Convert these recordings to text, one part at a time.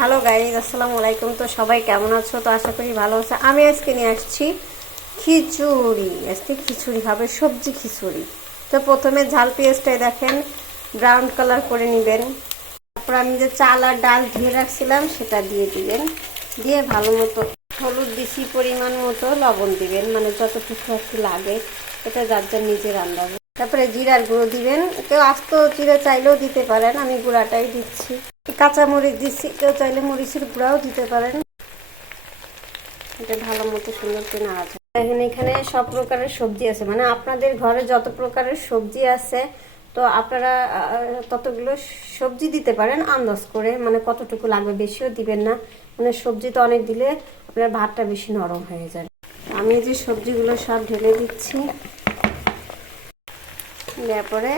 Hello guys, আসসালামু আলাইকুম। তো সবাই কেমন আছো? তো আশা করি ভালো আছে। আমি আজকে নিয়ে আসছি খিচুড়ি। আজকে খিচুড়ি হবে, সবজি খিচুড়ি। তো প্রথমে ঝাল পেঁয়াজটাই দেখেন ব্রাউন কালার করে নেবেন। তারপর আমি যে চাল আর ডাল ধুয়ে রাখছিলাম সেটা দিয়ে দিবেন। দিয়ে ভালো মতো হলুদ দিছি, পরিমাণ মতো লবণ দিবেন, মানে যতটুকু একটু লাগে, এটা যার যার নিজের আন্দাজ। তারপরে জিরার গুঁড়ো দিবেন, কেউ আস্ত জিরা চাইলেও দিতে পারেন, আমি গুঁড়াটাই দিচ্ছি। কাঁচা মরিচ দিচ্ছি, কেউ চাইলে মরিচের গুঁড়াও দিতে পারেন। এটা ভালো মতো সুন্দর করে নাড়াতে। এখানে সব প্রকারের সবজি আছে, মানে আপনাদের ঘরে যত প্রকারের সবজি আছে তো আপনারা ততগুলো সবজি দিতে পারেন আন্দাজ করে, মানে কতটুকু লাগবে, বেশিও দিবেন না, মানে সবজি তো অনেক দিলে আপনার ভাতটা বেশি নরম হয়ে যাবে। আমি যে সবজিগুলো সব ঢেলে দিচ্ছি, দেওয়ার পরে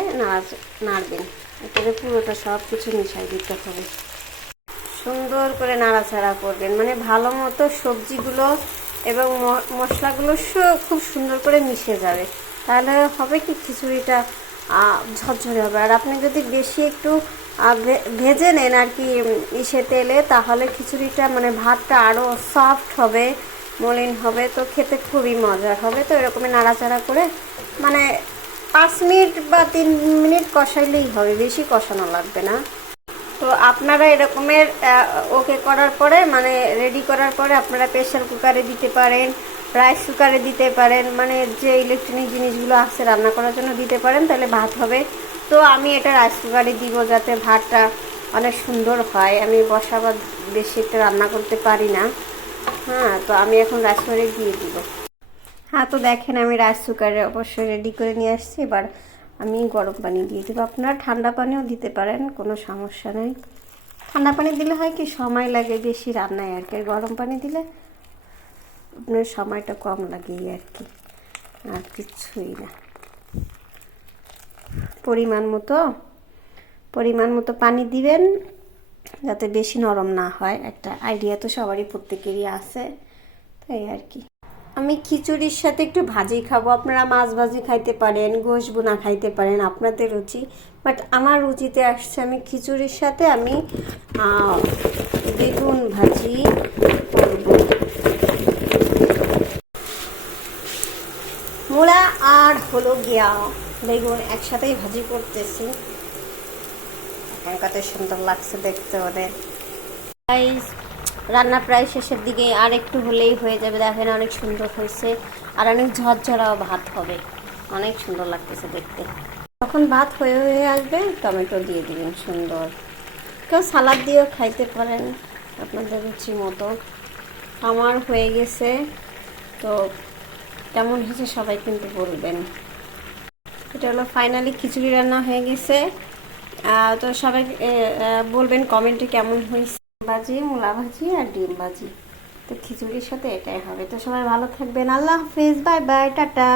নাড়বেন, এরপরে পুরোটা সব কিছু মিশাই দিতে হবে। সুন্দর করে নাড়াচাড়া করবেন, মানে ভালো মতো সবজিগুলো এবং মশলাগুলো খুব সুন্দর করে মিশে যাবে। তাহলে হবে কি, খিচুড়িটা ঝরঝরে হবে। আর আপনি যদি বেশি একটু ভেজে নেন আর কি ইসে তেলে, তাহলে খিচুড়িটা মানে ভাতটা আরও সফট হবে, মলিন হবে, তো খেতে খুবই মজার হবে। তো এরকমই নাড়াচাড়া করে মানে 5 মিনিট বা 3 মিনিট কষাইলেই হবে, বেশি কষানো লাগবে না। তো আপনারা এরকমের ওকে করার পরে, মানে রেডি করার পরে আপনারা প্রেসার কুকারে দিতে পারেন, রাইস কুকারে দিতে পারেন, মানে যে ইলেকট্রনিক জিনিসগুলো আছে রান্না করার জন্য দিতে পারেন, তাহলে ভাত হবে। তো আমি এটা রাইস কুকারে দিব যাতে ভাতটা অনেক সুন্দর হয়। আমি বসা ভাত বেশি একটা রান্না করতে পারি না। হ্যাঁ, তো আমি এখন রাইস কুকারে দিয়ে দিব। হ্যাঁ, তো দেখেন আমি রাইস কুকারে অবশ্যই রেডি করে নিয়ে আসছি। এবার আমি গরম পানি দিয়ে দেবো, আপনারা ঠান্ডা পানিও দিতে পারেন, কোনো সমস্যা নেই। ঠান্ডা পানি দিলে হয় কি, সময় লাগে বেশি রান্নায় আর কি। গরম পানি দিলে আপনার সময়টা কম লাগে আর কি, আর কিছুই না। পরিমাণ মতো পানি দিবেন, যাতে বেশি নরম না হয়। একটা আইডিয়া তো সবারই, প্রত্যেকেরই আছে, তাই আর কি। আমি খিচুড়ির সাথে একটু ভাজি খাবো, আপনারা মাছ ভাজি খাইতে পারেন, গোশ বোনা খাইতে পারেন, আপনাদের রুচি। বাট আমার রুচিতে আসছে আমি খিচুড়ির সাথে আমি বেগুন ভাজি করব। মূলা আর হলো গিয়া বেগুন একসাথেই ভাজি করতেছি। এখন কত সুন্দর লাগছে দেখতে ওদের। রান্না প্রায় শেষের দিকে, আর একটু হলেই হয়ে যাবে। দেখেন অনেক সুন্দর হয়েছে, আর অনেক ঝরঝরাও ভাত হবে, অনেক সুন্দর লাগতেছে দেখতে। যখন ভাত হয়ে হয়ে আসবে টমেটো দিয়ে দিবেন সুন্দর। কেউ সালাদ দিয়েও খাইতে পারেন আপনাদের রুচি মতো। আমার হয়ে গেছে, তো কেমন হয়েছে সবাই কিন্তু বলবেন। এটা হলো ফাইনালি খিচুড়ি রান্না হয়ে গেছে। তো সবাই বলবেন কমেন্টে কেমন হয়েছে। ভাজি, মূলা ভাজি আর ডিম ভাজি, তো খিচুড়ির সাথে এটাই হবে। তো সবাই ভালো থাকবেন, আল্লাহ হাফেজ, বাই বাই, টাটা।